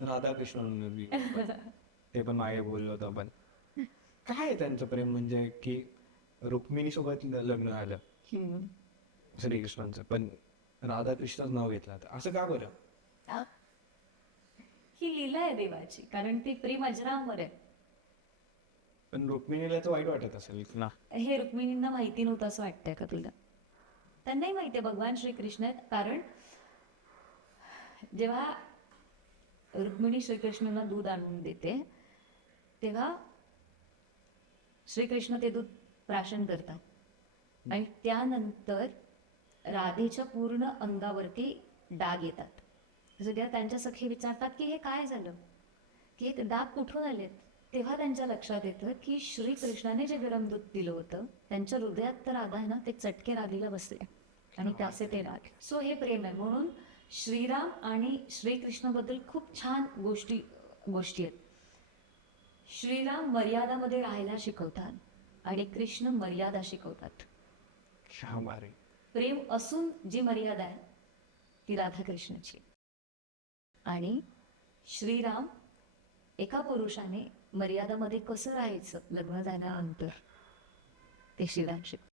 राधाकृष्ण ते पण मागे बोललो होतो आपण. काय आहे त्यांचं प्रेम, म्हणजे की रुक्मिणी सोबत लग्न झालं श्रीकृष्णांचं, पण राधाकृष्णच नाव घेतलं, असं का बरं? आ? ही लीला आहे देवाची, कारण ती प्रेम अजरामर आहे. पण रुक्मिणीला तर वाईट वाटत असेल ना. हे रुक्मिणींना माहिती नव्हतं असं वाटतंय का तुला? त्यांनाही माहिती आहे भगवान श्रीकृष्ण आहेत, कारण जेव्हा रुक्मिणी श्रीकृष्णांना दूध आणून देते तेव्हा श्रीकृष्ण ते दूध प्राशन करतात आणि त्यानंतर राधेच्या पूर्ण अंगावरती डाग येतात. सगळ्या त्यांच्या सखी विचारतात की हे काय झालं, की हे डाग कुठून आलेत. तेव्हा त्यांच्या लक्षात येतं की श्रीकृष्णाने जे गरम दूध दिलं होतं त्यांच्या हृदयात तर राधा आहे ना, ते चटके राधीला बसले आणि त्याचे ते डाग. सो हे प्रेम आहे. म्हणून श्रीराम आणि श्रीकृष्णाबद्दल खूप छान गोष्टी आहेत. श्रीराम मर्यादामध्ये राहायला शिकवतात आणि कृष्ण मर्यादा शिकवतात. प्रेम असून जी मर्यादा आहे ती राधाकृष्णाची. आणि श्रीराम एका पुरुषाने मर्यादामध्ये कसं राहायचं लग्न झाल्यानंतर ते श्रीराम शिकवतात.